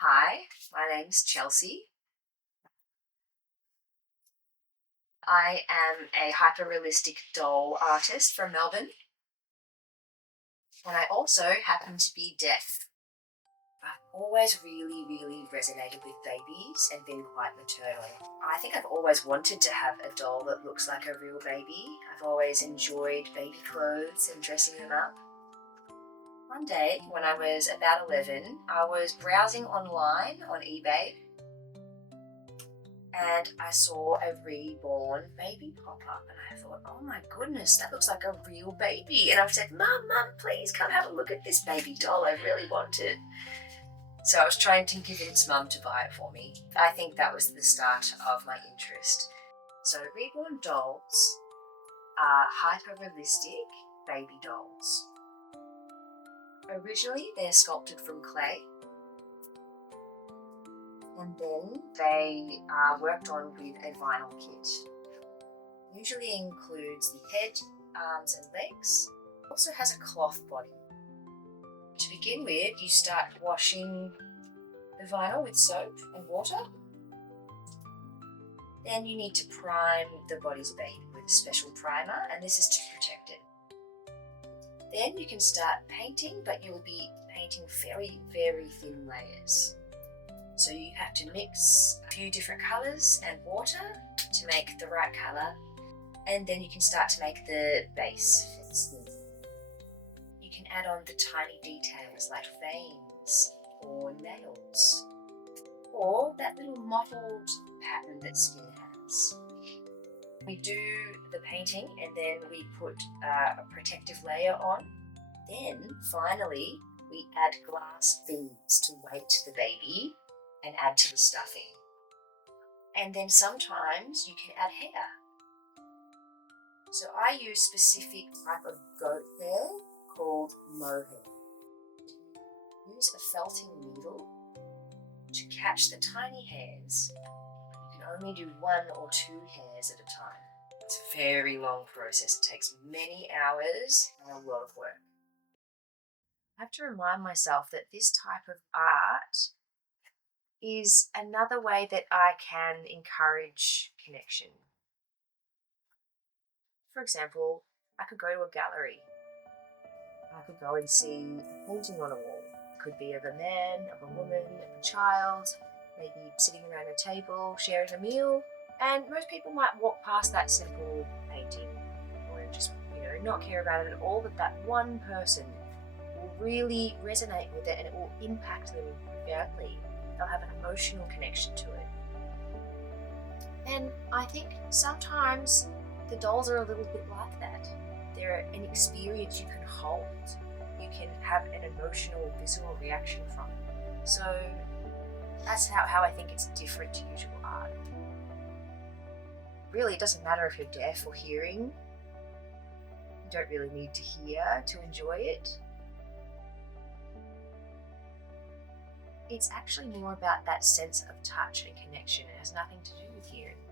Hi, my name's Chelsea. I am a hyper-realistic doll artist from Melbourne. And I also happen to be deaf. I've always really resonated with babies and been quite maternal. I think I've always wanted to have a doll that looks like a real baby. I've always enjoyed baby clothes and dressing them up. One day, when I was about 11, I was browsing online on eBay and I saw a reborn baby pop up and I thought, oh my goodness, that looks like a real baby. And I've said, Mum, please come have a look at this baby doll. I really want it. So I was trying to convince Mum to buy it for me. I think that was the start of my interest. So Reborn Dolls are hyper-realistic baby dolls. Originally, they're sculpted from clay, and then they are worked on with a vinyl kit. Usually includes the head, arms and legs. Also has a cloth body. To begin with, you start washing the vinyl with soap and water. Then you need to prime the body's baby with a special primer, and this is to protect it. Then you can start painting, but you'll be painting very thin layers. So you have to mix a few different colours and water to make the right colour, and then you can start to make the base. You can add on the tiny details like veins or nails, or that little mottled pattern that skin has. We do the painting and then we put a protective layer on. Then finally we add glass beads to weight the baby and add to the stuffing. And then sometimes you can add hair. So I use specific type of goat hair called mohair. Use a felting needle to catch the tiny hairs. You can only do 1 or 2 hairs at a time. It's a very long process. It takes many hours and a lot of work. I have to remind myself that this type of art is another way that I can encourage connection. For example, I could go to a gallery. I could go and see a painting on a wall. It could be of a man, of a woman, of a child, maybe sitting around a table, sharing a meal. And most people might walk past that simple painting or just, not care about it at all, but that one person will really resonate with it and it will impact them profoundly. They'll have an emotional connection to it. And I think sometimes the dolls are a little bit like that. They're an experience you can hold. You can have an emotional, visceral reaction from. So that's how I think it's different to usual art. Really, it doesn't matter if you're deaf or hearing. You don't really need to hear to enjoy it. It's actually more about that sense of touch and connection. It has nothing to do with hearing.